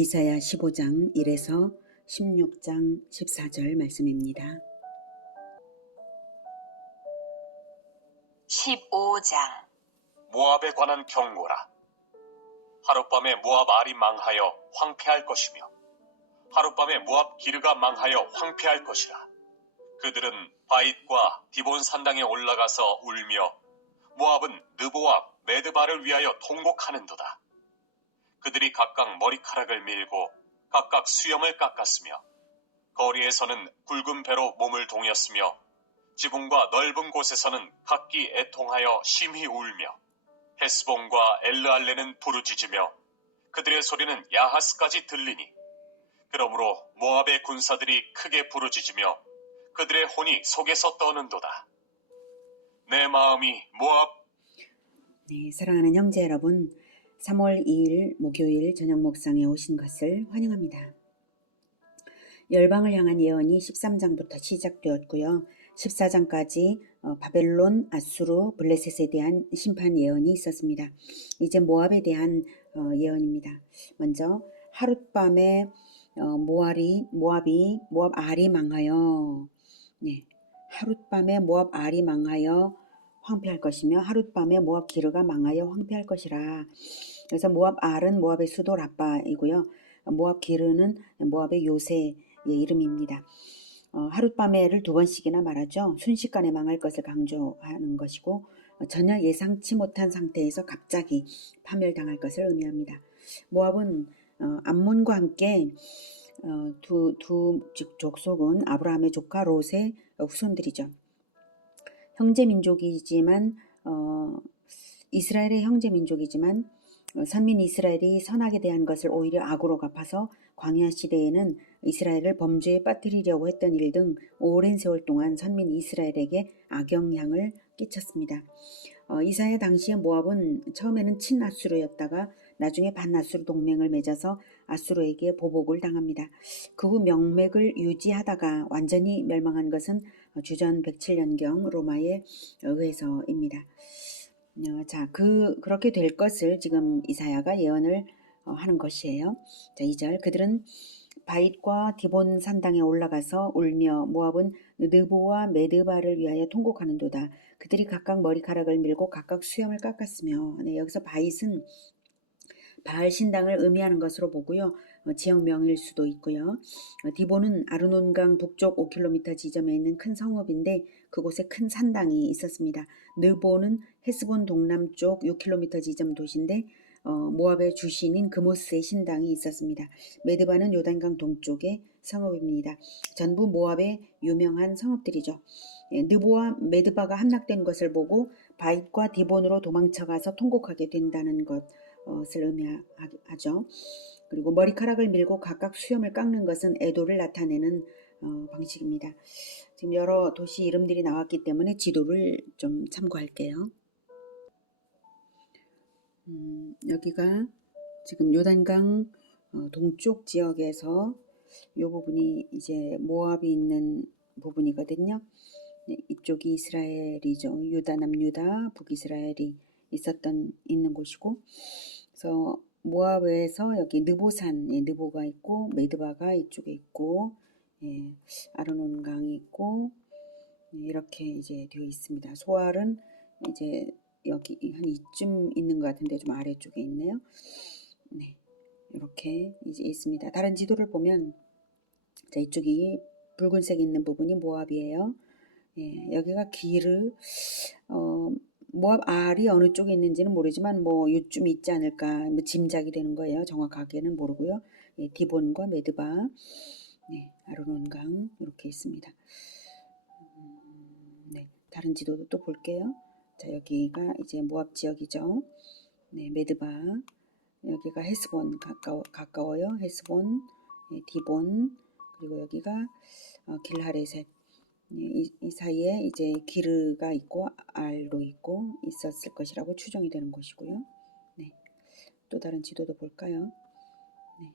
이사야 15장 1에서 16장 14절 말씀입니다. 15장. 모압에 관한 경고라. 하룻밤에 모압 알이 망하여 황폐할 것이며 하룻밤에 모압 기르가 망하여 황폐할 것이라. 그들은 바잇과 디본 산당에 올라가서 울며 모압은 느보와 메드바를 위하여 통곡하는도다. 그들이 각각 머리카락을 밀고 각각 수염을 깎았으며 거리에서는 굵은 배로 몸을 동였으며 지붕과 넓은 곳에서는 각기 애통하여 심히 울며 헤스본과 엘르알레는 부르짖으며 그들의 소리는 야하스까지 들리니 그러므로 모압의 군사들이 크게 부르짖으며 그들의 혼이 속에서 떠는도다. 내 마음이 모압. 네, 사랑하는 형제 여러분, 3월 2일 목요일 저녁 목상에 오신 것을 환영합니다. 열방을 향한 예언이 13장부터 시작되었고요. 14장까지 바벨론, 아수르, 블레셋에 대한 심판 예언이 있었습니다. 이제 모압에 대한 예언입니다. 먼저 하룻밤에 모압 알이 망하여, 네, 하룻밤에 모압 알이 망하여 황폐할 것이며 하룻밤에 모압 기르가 망하여 황폐할 것이라. 그래서 모압 알은 모압의 수도 라빠이고요. 모압 기르는 모압의 요새의 이름입니다. 하룻밤에를 두 번씩이나 말하죠. 순식간에 망할 것을 강조하는 것이고 전혀 예상치 못한 상태에서 갑자기 파멸당할 것을 의미합니다. 모압은 암몬과 함께 두 족속은 아브라함의 조카 롯의 후손들이죠. 형제민족이지만 이스라엘의 형제민족이지만 선민 이스라엘이 선악에 대한 것을 오히려 악으로 갚아서 광야 시대에는 이스라엘을 범죄에 빠뜨리려고 했던 일 등 오랜 세월 동안 선민 이스라엘에게 악영향을 끼쳤습니다. 이사야 당시에 모압은 처음에는 친아수르였다가 나중에 반아수르 동맹을 맺어서 아수르에게 보복을 당합니다. 그 후 명맥을 유지하다가 완전히 멸망한 것은 주전 107년경 로마에 의해서입니다. 자, 그렇게 될 것을 지금 이사야가 예언을 하는 것이에요. 자, 2절. 그들은 바잇과 디본 산당에 올라가서 울며 모압은 느보와 메드바를 위하여 통곡하는도다. 그들이 각각 머리카락을 밀고 각각 수염을 깎았으며. 네, 여기서 바잇은 바알 신당을 의미하는 것으로 보고요. 지역명일 수도 있고요. 디본은 아르논강 북쪽 5km 지점에 있는 큰 성읍인데 그곳에 큰 산당이 있었습니다. 느보는 헤스본 동남쪽 6km 지점 도시인데 모압의 주신인 그모스의 신당이 있었습니다. 메드바는 요단강 동쪽의 성읍입니다. 전부 모압의 유명한 성읍들이죠. 느보와 메드바가 함락된 것을 보고 바잇과 디본으로 도망쳐가서 통곡하게 된다는 것을 의미하죠. 그리고 머리카락을 밀고 각각 수염을 깎는 것은 애도를 나타내는 방식입니다. 지금 여러 도시 이름들이 나왔기 때문에 지도를 좀 참고할게요. 여기가 지금 요단강 동쪽 지역에서 이 부분이 이제 모압이 있는 부분이거든요. 네, 이쪽이 이스라엘이죠. 유다, 남유다, 북이스라엘이 있는 곳이고, 그래서 모압에서 여기 느보산, 느보가 있고 메드바가 이쪽에 있고, 아르논강이 있고, 이렇게 이제 되어 있습니다. 소알은 이제 여기 한 이쯤 있는 것 같은데 좀 아래쪽에 있네요. 네, 이렇게 이제 있습니다. 다른 지도를 보면, 자, 이쪽이 붉은색 있는 부분이 모압이에요. 여기가 기르, 모압 알이 어느 쪽에 있는지는 모르지만 뭐 요쯤 있지 않을까 뭐 짐작이 되는 거예요. 정확하게는 모르고요. 디본과 메드바, 아르논강 이렇게 있습니다. 네, 다른 지도도 또 볼게요. 자, 여기가 이제 모압 지역이죠. 네, 메드바, 여기가 헤스본 가까워요. 헤스본, 디본, 그리고 여기가 길하레셋. 이 사이에 이제 기르가 있고 알도 있고 있었을 것이라고 추정이 되는 것이고요. 네, 또 다른 지도도 볼까요? 네,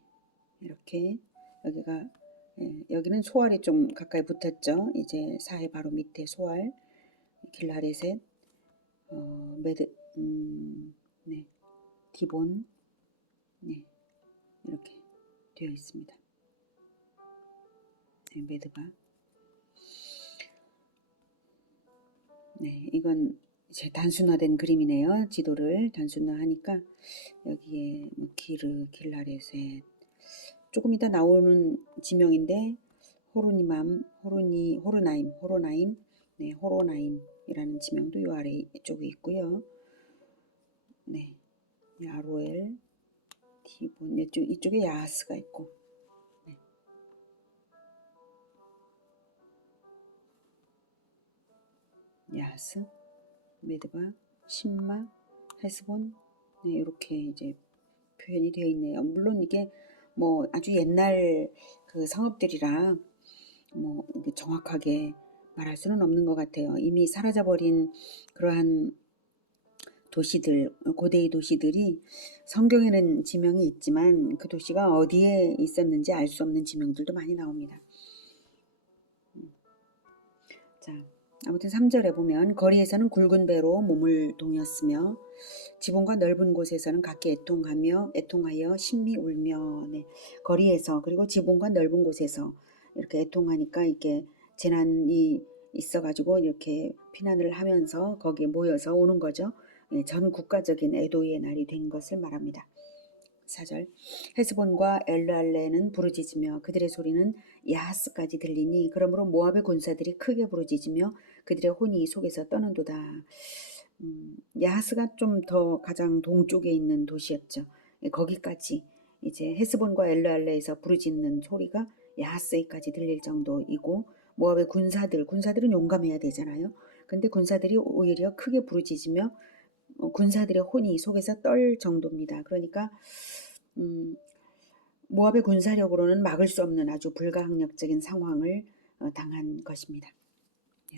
이렇게 여기가 여기는 소알이 좀 가까이 붙었죠. 이제 사해 바로 밑에 소알, 길하레셋, 네, 디본, 네, 이렇게 되어 있습니다. 네, 메드바. 네, 이건 이제 단순화된 그림이네요. 지도를 단순화하니까 여기에 뭐 길라레셋 조금 이따 나오는 지명인데 호로나임, 네, 호로나임이라는 지명도 이 아래 쪽에 있고요. 네, 아로엘, 디본 이쪽에 야하스가 있고, 네. 야하스, 메드바, 신마, 헤스본, 네, 이렇게 이제 표현이 되어 있네요. 물론 이게 뭐 아주 옛날 그 성읍들이라 뭐 정확하게 말할 수는 없는 것 같아요. 이미 사라져버린 그러한 도시들, 고대의 도시들이 성경에는 지명이 있지만 그 도시가 어디에 있었는지 알 수 없는 지명들도 많이 나옵니다. 자, 아무튼 3절에 보면 거리에서는 굵은 배로 몸을 동였으며 지붕과 넓은 곳에서는 각기 애통하여 심히 울며. 네, 거리에서 그리고 지붕과 넓은 곳에서 이렇게 애통하니까 이렇게 재난이 있어가지고 이렇게 피난을 하면서 거기에 모여서 오는 거죠. 네, 전 국가적인 애도의 날이 된 것을 말합니다. 4절 헤스본과 엘르알레는 부르짖으며 그들의 소리는 야하스까지 들리니 그러므로 모압의 군사들이 크게 부르짖으며 그들의 혼이 속에서 떠는도다. 야하스가 좀 더 가장 동쪽에 있는 도시였죠. 거기까지 이제 헤스본과 엘르알레에서 부르짖는 소리가 야하스에까지 들릴 정도이고 모압의 군사들은 용감해야 되잖아요. 근데 군사들이 오히려 크게 부르짖으며 군사들의 혼이 속에서 떨 정도입니다. 그러니까 모압의 군사력으로는 막을 수 없는 아주 불가항력적인 상황을 당한 것입니다.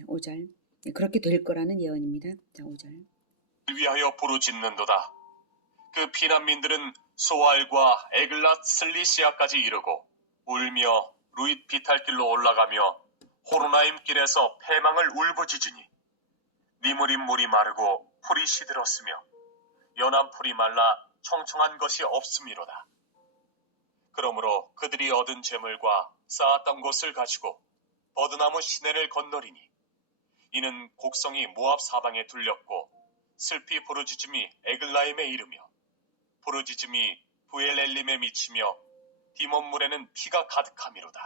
5절 그렇게 될 거라는 예언입니다. 자, 5절 위하여 부르짖는도다. 그 피난민들은 소알과 에글랏 슬리시아까지 이르고 울며 루잇 비탈길로 올라가며 호로나임 길에서 패망을 울부짖으니 니무린 물이 마르고 풀이 시들었으며 연한 풀이 말라 청청한 것이 없음이로다. 그러므로 그들이 얻은 재물과 쌓았던 곳을 가지고 버드나무 시내를 건너리니 이는 곡성이 모압 사방에 둘렸고 슬피 부르짖음이 에글라임에 이르며 부르짖음이 부엘엘림에 미치며 디몬물에는 피가 가득함이로다.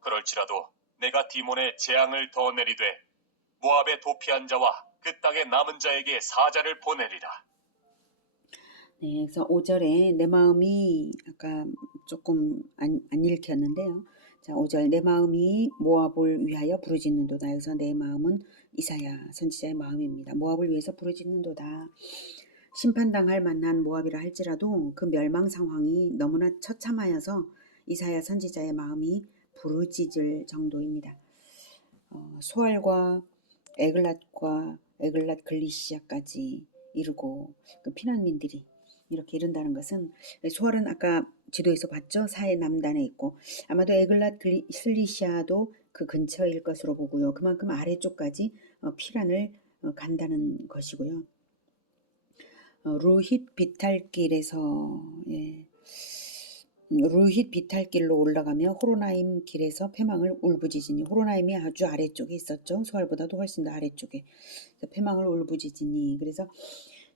그럴지라도 내가 디몬에 재앙을 더 내리되 모압의 도피한 자와 그 땅의 남은 자에게 사자를 보내리라. 네, 그래서 5절에 내 마음이 아까 조금 안 읽혔는데요. 자, 5절 내 마음이 모압을 위하여 부르짖는도다. 여기서 내 마음은 이사야 선지자의 마음입니다. 모압을 위해서 부르짖는도다. 심판당할 만한 모압이라 할지라도 그 멸망 상황이 너무나 처참하여서 이사야 선지자의 마음이 부르짖을 정도입니다. 소알과 에글랏 글리시아까지 이르고 그 피난민들이 이렇게 이른다는 것은 소알은 아까 지도에서 봤죠. 사해 남단에 있고 아마도 에글랏 슬리시아도 그 근처일 것으로 보고요. 그만큼 아래쪽까지 피난을 간다는 것이고요. 루힛 비탈길에서 루힛 비탈길로 올라가며 호로나임 길에서 패망을 울부짖으니 호로나임이 아주 아래쪽에 있었죠. 소알보다도 훨씬 더 아래쪽에 패망을 울부짖으니 그래서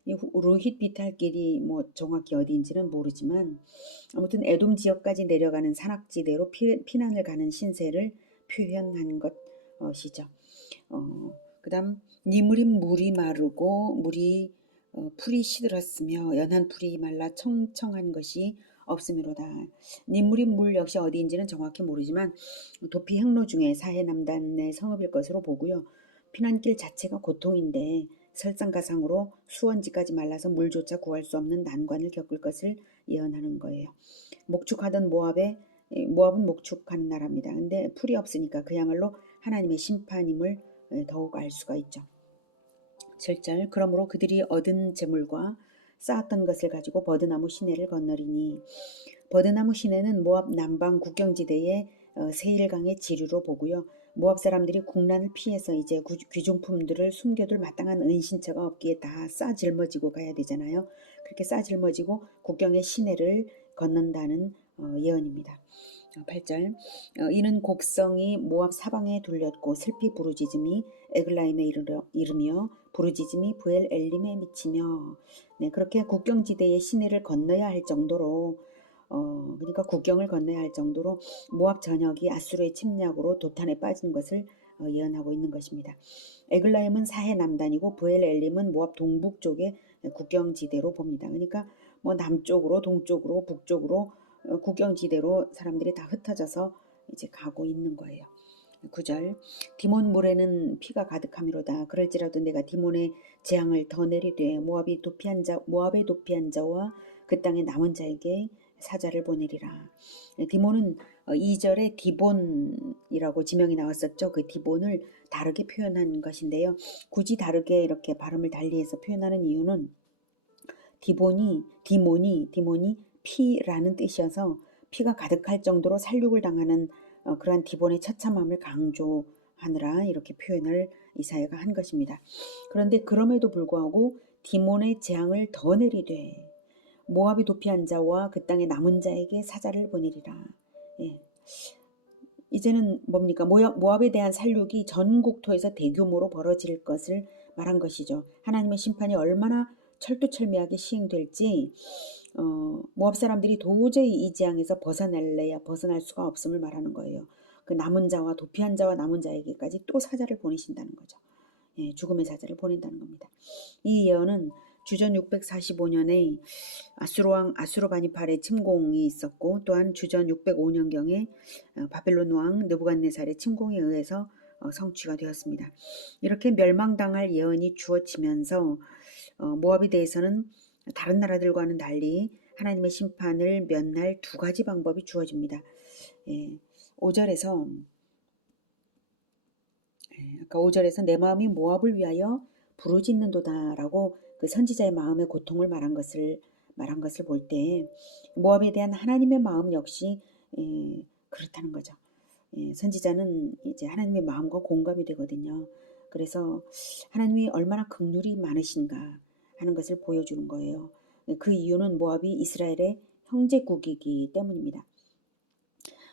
이 루힛 비탈길이 뭐 정확히 어디인지는 모르지만 아무튼 에돔 지역까지 내려가는 산악지대로 피난을 가는 신세를 표현한 것이죠. 그다음 니무린 물이 마르고 풀이 시들었으며 연한 풀이 말라 청청한 것이 없음이로다. 니무린 물 역시 어디인지는 정확히 모르지만 도피 행로 중에 사해 남단의 성읍일 것으로 보고요. 피난길 자체가 고통인데 설상가상으로 수원지까지 말라서 물조차 구할 수 없는 난관을 겪을 것을 예언하는 거예요. 목축하던 모압은 목축하는 나라입니다. 근데 풀이 없으니까 그야말로 하나님의 심판임을 더욱 알 수가 있죠. 7절 그러므로 그들이 얻은 재물과 쌓았던 것을 가지고 버드나무 시내를 건너리니 버드나무 시내는 모압 남방 국경지대의 세일강의 지류로 보고요. 모압 사람들이 국난을 피해서 이제 귀중품들을 숨겨둘 마땅한 은신처가 없기에 다 싸질머지고 가야 되잖아요. 그렇게 싸질머지고 국경의 시내를 건넌다는 예언입니다. 8절 이는 곡성이 모압 사방에 둘렸고 슬피 부르짖음이 에글라임에 이르며 부르짖음이 부엘 엘림에 미치며 네, 그렇게 국경지대의 시내를 건너야 할 정도로 그러니까 국경을 건너야 할 정도로 모압 전역이 아수르의 침략으로 도탄에 빠진 것을 예언하고 있는 것입니다. 에글라임은 사해 남단이고 부엘 엘림은 모압 동북 쪽의 국경지대로 봅니다. 그러니까 뭐 남쪽으로 동쪽으로 북쪽으로 국경지대로 사람들이 다 흩어져서 이제 가고 있는 거예요. 9절 디몬 물에는 피가 가득함이로다. 그럴지라도 내가 디몬의 재앙을 더 내리되 모압의 도피한 자와 그 땅의 남은 자에게 사자를 보내리라. 디몬은 2절에 디본이라고 지명이 나왔었죠. 그 디본을 다르게 표현한 것인데요. 굳이 다르게 이렇게 발음을 달리해서 표현하는 이유는 디몬이 피라는 뜻이어서 피가 가득할 정도로 살육을 당하는 그러한 디본의 처참함을 강조하느라 이렇게 표현을 이사야가 한 것입니다. 그런데 그럼에도 불구하고 디몬의 재앙을 더 내리되 모압이 도피한 자와 그 땅의 남은 자에게 사자를 보내리라. 예. 이제는 뭡니까? 모압에 대한 살육이 전 국토에서 대규모로 벌어질 것을 말한 것이죠. 하나님의 심판이 얼마나 철두철미하게 시행될지 모압 사람들이 도저히 이 재앙에서 벗어날 수가 없음을 말하는 거예요. 그 남은 자와 도피한 자와 남은 자에게까지 또 사자를 보내신다는 거죠. 예, 죽음의 사자를 보낸다는 겁니다. 이 예언은 주전 645년에 아수르왕 아수르바니팔의 침공이 있었고 또한 주전 605년경에 바벨론 왕 느부갓네살의 침공에 의해서 성취가 되었습니다. 이렇게 멸망당할 예언이 주어지면서 모압에 대해서는 다른 나라들과는 달리 하나님의 심판을 면할 두 가지 방법이 주어집니다. 5절에서 아까 5절에서 내 마음이 모압을 위하여 부르짖는도다라고 그 선지자의 마음의 고통을 말한 것을 볼 때 모압에 대한 하나님의 마음 역시 그렇다는 거죠. 선지자는 이제 하나님의 마음과 공감이 되거든요. 그래서 하나님이 얼마나 긍휼이 많으신가 하는 것을 보여주는 거예요. 그 이유는 모압이 이스라엘의 형제국이기 때문입니다.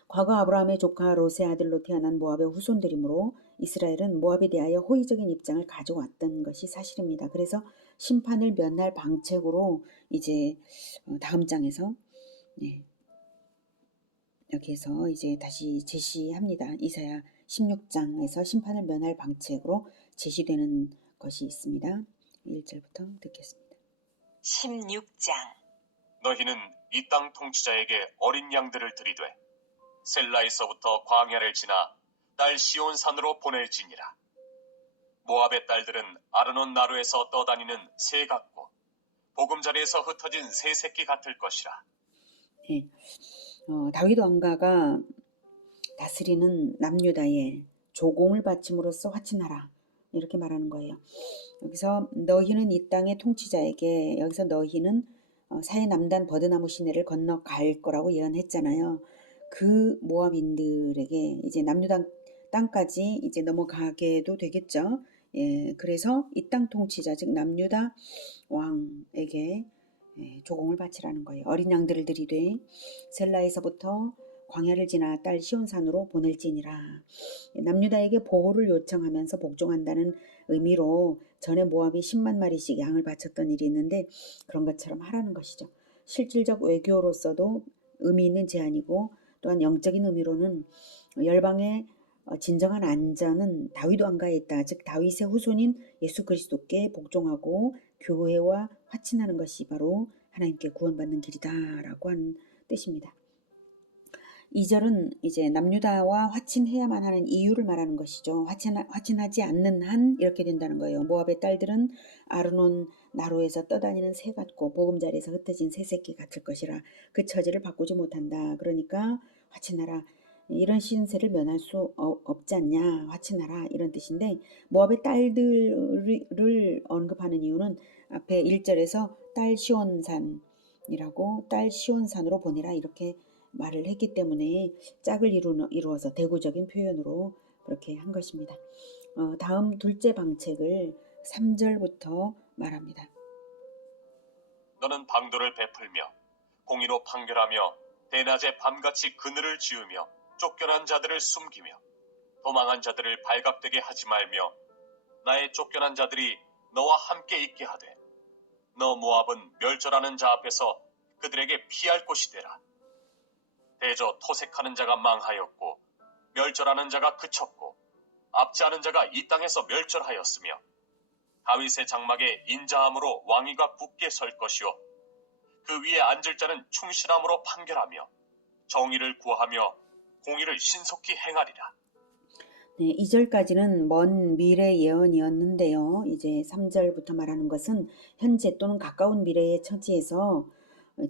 과거 아브라함의 조카 롯의 아들로 태어난 모압의 후손들이므로 이스라엘은 모압에 대하여 호의적인 입장을 가져왔던 것이 사실입니다. 그래서 심판을 면할 방책으로 이제 다음 장에서 여기에서 이제 다시 제시합니다. 이사야 16장에서 심판을 면할 방책으로 제시되는 것이 있습니다. 1절부터 듣겠습니다. 16장 너희는 이 땅 통치자에게 어린 양들을 들이되 셀라에서부터 광야를 지나 딸 시온산으로 보낼지니라. 모압의 딸들은 아르논 나루에서 떠다니는 새 같고 보금자리에서 흩어진 새 새끼 같을 것이라. 네. 다윗 왕가가 다스리는 남유다에 조공을 바침으로써 화친하라 이렇게 말하는 거예요. 여기서 너희는 이 땅의 통치자에게 여기서 너희는 사해 남단 버드나무 시내를 건너갈 거라고 예언했잖아요. 그 모압인들에게 이제 남유다 땅까지 이제 넘어가게도 되겠죠. 예, 그래서 이 땅 통치자 즉 남유다 왕에게 조공을 바치라는 거예요. 어린 양들을 들이되 셀라에서부터 광야를 지나 딸 시온산으로 보낼지니라. 남유다에게 보호를 요청하면서 복종한다는 의미로 전에 모압이 10만 마리씩 양을 바쳤던 일이 있는데 그런 것처럼 하라는 것이죠. 실질적 외교로서도 의미 있는 제안이고 또한 영적인 의미로는 열방의 진정한 안전은 다윗 왕가에 있다. 즉 다윗의 후손인 예수 그리스도께 복종하고 교회와 화친하는 것이 바로 하나님께 구원받는 길이다라고 하는 뜻입니다. 2절은 이제 남유다와 화친해야만 하는 이유를 말하는 것이죠. 화친하지 않는 한 이렇게 된다는 거예요. 모압의 딸들은 아르논 나루에서 떠다니는 새 같고 보금자리에서 흩어진 새 새끼 같을 것이라 그 처지를 바꾸지 못한다. 그러니까 화친하라. 이런 신세를 면할 수 없지 않냐. 화친하라 이런 뜻인데 모압의 딸들을 언급하는 이유는 앞에 1절에서 딸 시온산이라고 딸 시온산으로 보내라 이렇게 말을 했기 때문에 짝을 이루어서 대구적인 표현으로 그렇게 한 것입니다. 다음 둘째 방책을 3절부터 말합니다. 너는 방도를 베풀며 공의로 판결하며 대낮에 밤같이 그늘을 지으며 쫓겨난 자들을 숨기며 도망한 자들을 발각되게 하지 말며 나의 쫓겨난 자들이 너와 함께 있게 하되 너 모압은 멸절하는 자 앞에서 그들에게 피할 곳이 되라. 대저 토색하는 자가 망하였고 멸절하는 자가 그쳤고 압제하는 자가 이 땅에서 멸절하였으며 다윗의 장막에 인자함으로 왕위가 굳게 설 것이요 그 위에 앉을 자는 충실함으로 판결하며 정의를 구하며 공의를 신속히 행하리라. 네, 2절까지는 먼 미래 예언이었는데요. 이제 3절부터 말하는 것은 현재 또는 가까운 미래의 처지에서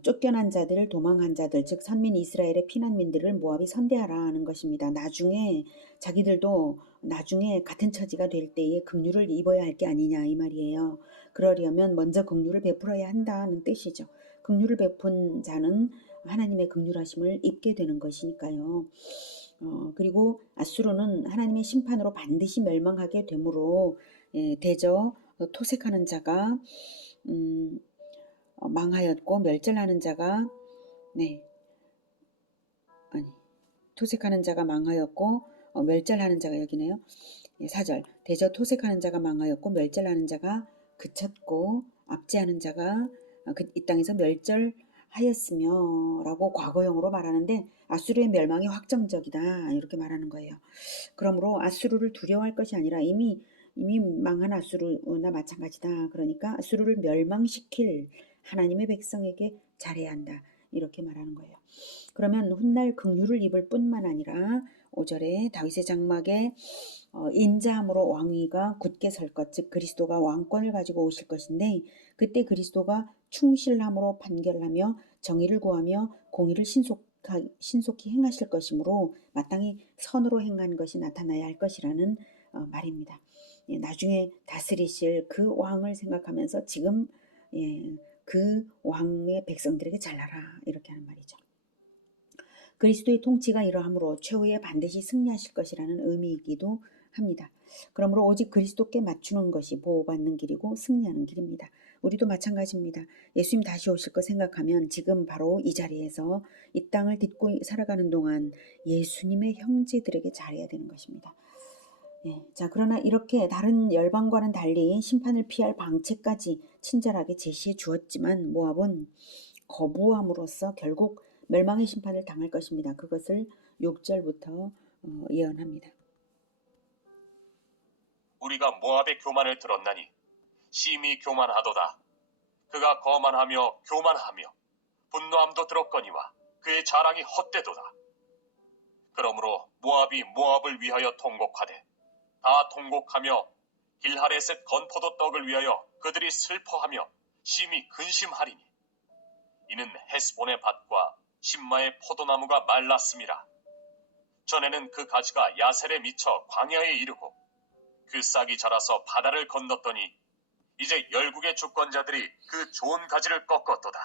쫓겨난 자들, 도망한 자들, 즉 선민 이스라엘의 피난민들을 모압이 선대하라 하는 것입니다. 나중에 자기들도 나중에 같은 처지가 될 때에 긍휼을 입어야 할 게 아니냐 이 말이에요. 그러려면 먼저 긍휼을 베풀어야 한다는 뜻이죠. 긍휼을 베푼 자는 하나님의 긍휼하심을 입게 되는 것이니까요. 그리고 아수르는 하나님의 심판으로 반드시 멸망하게 되므로 대저 토색하는 자가 망하였고 멸절하는 자가 토색하는 자가 망하였고 멸절하는 자가 여기네요. 4절 대저 토색하는 자가 망하였고 멸절하는 자가 그쳤고 압제하는 자가 이 땅에서 멸절하였으며 라고 과거형으로 말하는데 아수르의 멸망이 확정적이다 이렇게 말하는 거예요. 그러므로 아수르를 두려워할 것이 아니라 이미 망한 아수르나 마찬가지다. 그러니까 아수르를 멸망시킬 하나님의 백성에게 잘해야 한다 이렇게 말하는 거예요. 그러면 훗날 긍휼을 입을 뿐만 아니라 5절에 다윗의 장막에 인자함으로 왕위가 굳게 설 것, 즉 그리스도가 왕권을 가지고 오실 것인데 그때 그리스도가 충실함으로 판결하며 정의를 구하며 공의를 신속히 행하실 것이므로 마땅히 선으로 행한 것이 나타나야 할 것이라는 말입니다. 나중에 다스리실 그 왕을 생각하면서 지금 그 왕의 백성들에게 잘하라 이렇게 하는 말이죠. 그리스도의 통치가 이러함으로 최후에 반드시 승리하실 것이라는 의미이기도 합니다. 그러므로 오직 그리스도께 맞추는 것이 보호받는 길이고 승리하는 길입니다. 우리도 마찬가지입니다. 예수님 다시 오실 거 생각하면 지금 바로 이 자리에서 이 땅을 딛고 살아가는 동안 예수님의 형제들에게 잘해야 되는 것입니다. 자, 그러나 이렇게 다른 열방과는 달리 심판을 피할 방책까지 친절하게 제시해 주었지만 모압은 거부함으로써 결국 멸망의 심판을 당할 것입니다. 그것을 6절부터 예언합니다. 우리가 모압의 교만을 들었나니 심히 교만하도다. 그가 거만하며 교만하며 분노함도 들었거니와 그의 자랑이 헛되도다. 그러므로 모압이 모압을 위하여 통곡하되 다 통곡하며 길하레셋 건포도 떡을 위하여 그들이 슬퍼하며 심히 근심하리니 이는 헤스본의 밭과 신마의 포도나무가 말랐음이라. 전에는 그 가지가 야셀에 미쳐 광야에 이르고 그 싹이 자라서 바다를 건넜더니 이제 열국의 주권자들이 그 좋은 가지를 꺾었도다.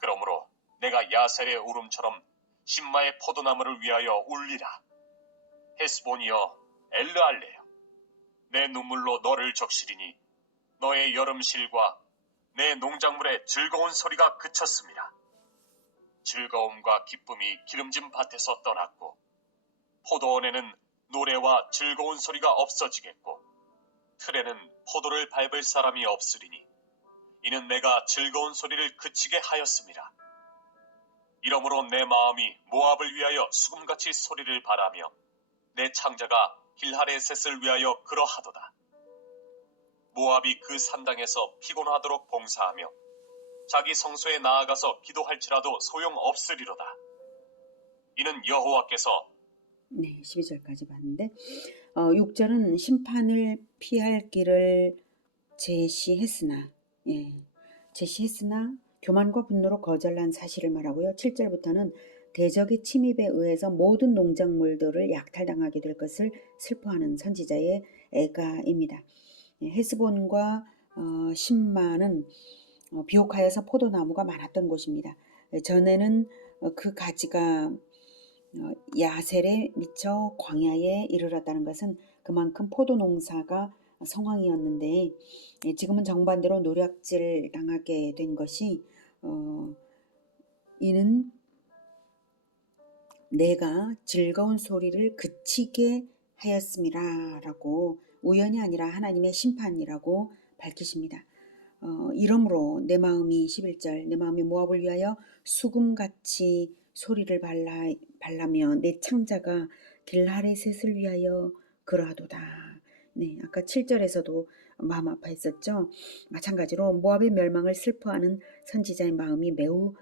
그러므로 내가 야셀의 울음처럼 신마의 포도나무를 위하여 울리라. 헤스본이여 엘르알레여 내 눈물로 너를 적시리니 너의 여름실과 내 농작물의 즐거운 소리가 그쳤습니다. 즐거움과 기쁨이 기름진 밭에서 떠났고 포도원에는 노래와 즐거운 소리가 없어지겠고 틀에는 포도를 밟을 사람이 없으리니 이는 내가 즐거운 소리를 그치게 하였습니다. 이러므로 내 마음이 모압을 위하여 수금같이 소리를 바라며 내 창자가 길하레셋을 위하여 그러하도다. 모압이 그 산당에서 피곤하도록 봉사하며 자기 성소에 나아가서 기도할지라도 소용없으리로다. 이는 여호와께서 12절까지 봤는데 6절은 심판을 피할 길을 제시했으나 교만과 분노로 거절한 사실을 말하고요. 7절부터는 대적의 침입에 의해서 모든 농작물들을 약탈당하게 될 것을 슬퍼하는 선지자의 애가입니다. 헤스본과 신마는 비옥하여서 포도나무가 많았던 곳입니다. 전에는 그 가지가 야셀에 미쳐 광야에 이르렀다는 것은 그만큼 포도 농사가 성황이었는데 지금은 정반대로 노략질 당하게 된 것이 이는 내가 즐거운 소리를 그치게 하였음이라 라고 우연이 아니라 하나님의 심판이라고 밝히십니다. 이러므로 내 마음이 11절 내 마음이 모압을 위하여 수금같이 소리를 발라며 내 창자가 길하레셋을 위하여 그러하도다. 네, 아까 7절에서도 마음 아파했었죠. 마찬가지로 모압의 멸망을 슬퍼하는 선지자의 마음이 매우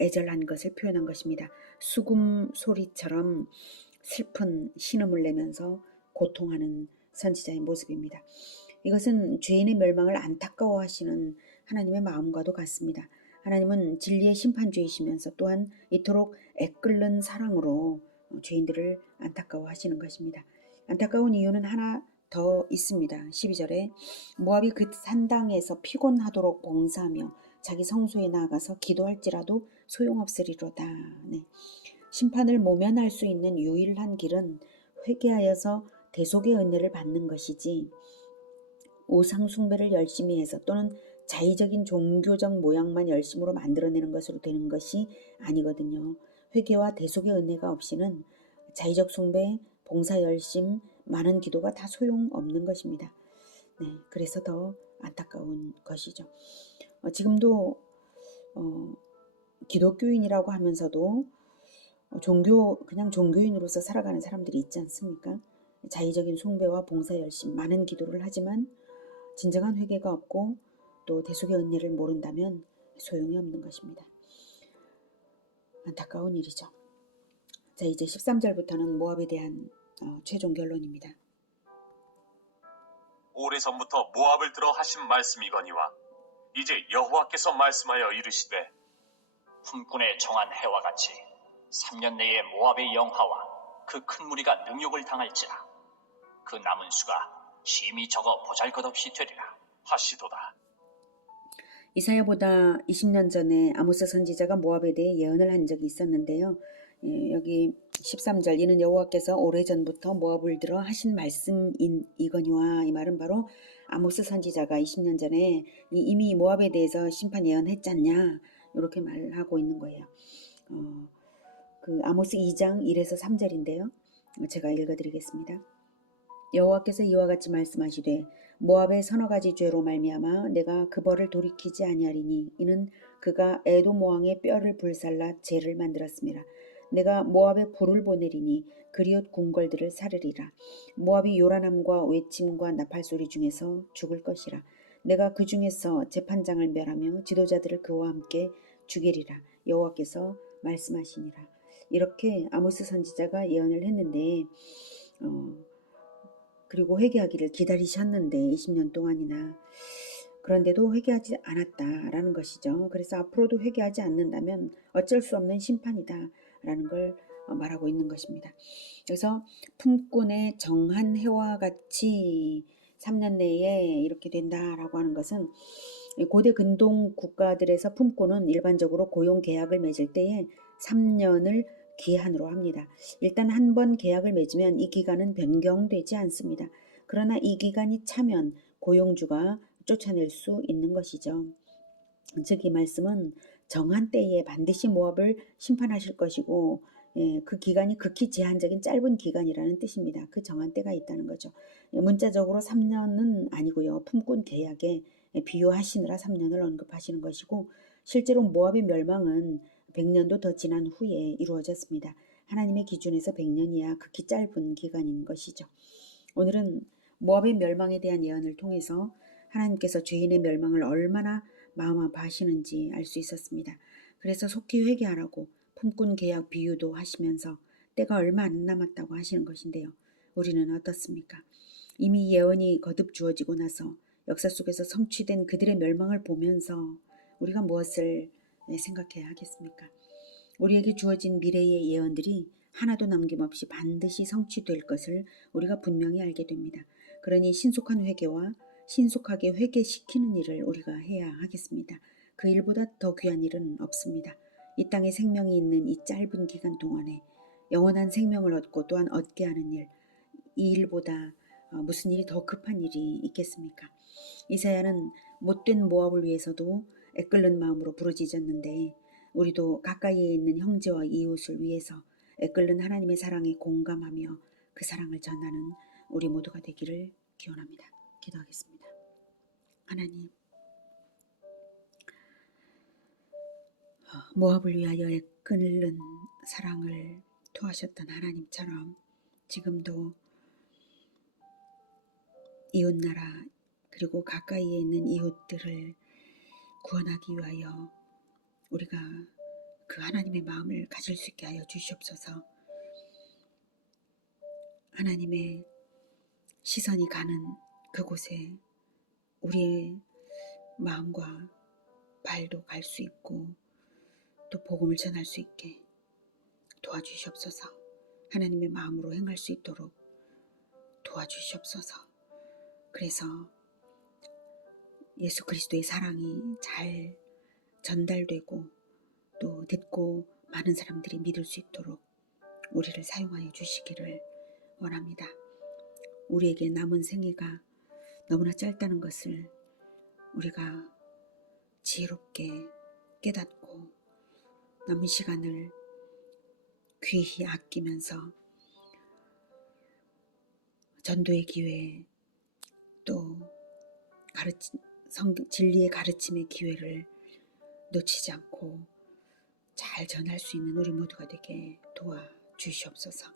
애절한 것을 표현한 것입니다. 수금 소리처럼 슬픈 신음을 내면서 고통하는 선지자의 모습입니다. 이것은 죄인의 멸망을 안타까워하시는 하나님의 마음과도 같습니다. 하나님은 진리의 심판주이시면서 또한 이토록 애끓는 사랑으로 죄인들을 안타까워하시는 것입니다. 안타까운 이유는 하나 더 있습니다. 12절에 모압이 그 산당에서 피곤하도록 봉사하며 자기 성소에 나아가서 기도할지라도 소용없으리로다. 네. 심판을 모면할 수 있는 유일한 길은 회개하여서 대속의 은혜를 받는 것이지 우상 숭배를 열심히 해서 또는 자의적인 종교적 모양만 열심으로 만들어내는 것으로 되는 것이 아니거든요. 회개와 대속의 은혜가 없이는 자의적 숭배, 봉사 열심, 많은 기도가 다 소용없는 것입니다. 네, 그래서 더 안타까운 것이죠. 지금도 기독교인이라고 하면서도 그냥 종교인으로서 살아가는 사람들이 있지 않습니까? 자의적인 숭배와 봉사 열심, 많은 기도를 하지만 진정한 회개가 없고 또 대속의 은혜를 모른다면 소용이 없는 것입니다. 안타까운 일이죠. 자, 이제 13절부터는 모압에 대한 최종 결론입니다. 오래전부터 모압을 들어 하신 말씀이거니와 이제 여호와께서 말씀하여 이르시되 품꾼의 정한 해와 같이 3년 내에 모압의 영하와 그 큰 무리가 능욕을 당할지라. 그 남은 수가 심히 적어 보잘것없이 되리라 하시도다. 이사야보다 20년 전에 아모스 선지자가 모압에 대해 예언을 한 적이 있었는데요. 여기 13절 이는 여호와께서 오래전부터 모압을 들어 하신 말씀이거니와 이 말은 바로 아모스 선지자가 20년 전에 이미 모압에 대해서 심판 예언했잖냐 이렇게 말하고 있는 거예요. 그 아모스 2장 1에서 3절인데요. 제가 읽어드리겠습니다. 여호와께서 이와 같이 말씀하시되 모압의 서너 가지 죄로 말미암아 내가 그 벌을 돌이키지 아니하리니 이는 그가 에돔 왕의 뼈를 불살라 죄를 만들었습니다. 내가 모압에 불을 보내리니 그리옷 궁궐들을 사르리라. 모압이 요란함과 외침과 나팔소리 중에서 죽을 것이라. 내가 그 중에서 재판장을 멸하며 지도자들을 그와 함께 죽이리라. 여호와께서 말씀하시니라. 이렇게 아모스 선지자가 예언을 했는데 그리고 회개하기를 기다리셨는데 20년 동안이나 그런데도 회개하지 않았다라는 것이죠. 그래서 앞으로도 회개하지 않는다면 어쩔 수 없는 심판이다라는 걸 말하고 있는 것입니다. 그래서 품꾼의 정한 해와 같이 3년 내에 이렇게 된다라고 하는 것은 고대 근동 국가들에서 품꾼은 일반적으로 고용 계약을 맺을 때에 3년을 기한으로 합니다. 일단 한 번 계약을 맺으면 이 기간은 변경되지 않습니다. 그러나 이 기간이 차면 고용주가 쫓아낼 수 있는 것이죠. 즉 이 말씀은 정한 때에 반드시 모압을 심판하실 것이고 그 기간이 극히 제한적인 짧은 기간이라는 뜻입니다. 그 정한 때가 있다는 거죠. 문자적으로 3년은 아니고요. 품꾼 계약에 비유하시느라 3년을 언급하시는 것이고 실제로 모압의 멸망은 100년도 더 지난 후에 이루어졌습니다. 하나님의 기준에서 100년이야 극히 짧은 기간인 것이죠. 오늘은 모압의 멸망에 대한 예언을 통해서 하나님께서 죄인의 멸망을 얼마나 마음 아파하시는지 알 수 있었습니다. 그래서 속히 회개하라고 품꾼 계약 비유도 하시면서 때가 얼마 안 남았다고 하시는 것인데요. 우리는 어떻습니까? 이미 예언이 거듭 주어지고 나서 역사 속에서 성취된 그들의 멸망을 보면서 우리가 무엇을 생각해야 하겠습니까? 우리에게 주어진 미래의 예언들이 하나도 남김없이 반드시 성취될 것을 우리가 분명히 알게 됩니다. 그러니 신속한 회개와 신속하게 회개시키는 일을 우리가 해야 하겠습니다. 그 일보다 더 귀한 일은 없습니다. 이 땅에 생명이 있는 이 짧은 기간 동안에 영원한 생명을 얻고 또한 얻게 하는 일, 이 일보다 무슨 일이 더 급한 일이 있겠습니까? 이사야는 못된 모압을 위해서도 애끓는 마음으로 부르짖었는데 우리도 가까이에 있는 형제와 이웃을 위해서 애끓는 하나님의 사랑에 공감하며 그 사랑을 전하는 우리 모두가 되기를 기원합니다. 기도하겠습니다. 하나님, 모압을 위하여 애끓는 사랑을 토하셨던 하나님처럼 지금도 이웃나라 그리고 가까이에 있는 이웃들을 구원하기 위하여 우리가 그 하나님의 마음을 가질 수 있게 하여 주시옵소서. 하나님의 시선이 가는 그곳에 우리의 마음과 발도 갈 수 있고 또 복음을 전할 수 있게 도와주시옵소서. 하나님의 마음으로 행할 수 있도록 도와주시옵소서. 그래서 예수 그리스도의 사랑이 잘 전달되고 또 듣고 많은 사람들이 믿을 수 있도록 우리를 사용하여 주시기를 원합니다. 우리에게 남은 생애가 너무나 짧다는 것을 우리가 지혜롭게 깨닫고 남은 시간을 귀히 아끼면서 전도의 기회 또 진리의 가르침의 기회를 놓치지 않고 잘 전할 수 있는 우리 모두가 되게 도와주시옵소서.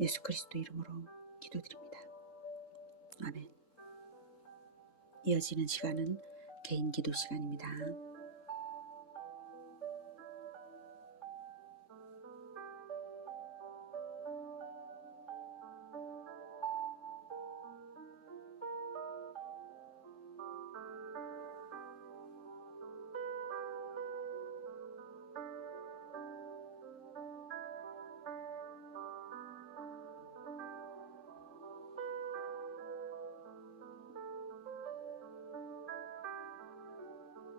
예수 그리스도 이름으로 기도드립니다. 아멘. 이어지는 시간은 개인 기도 시간입니다.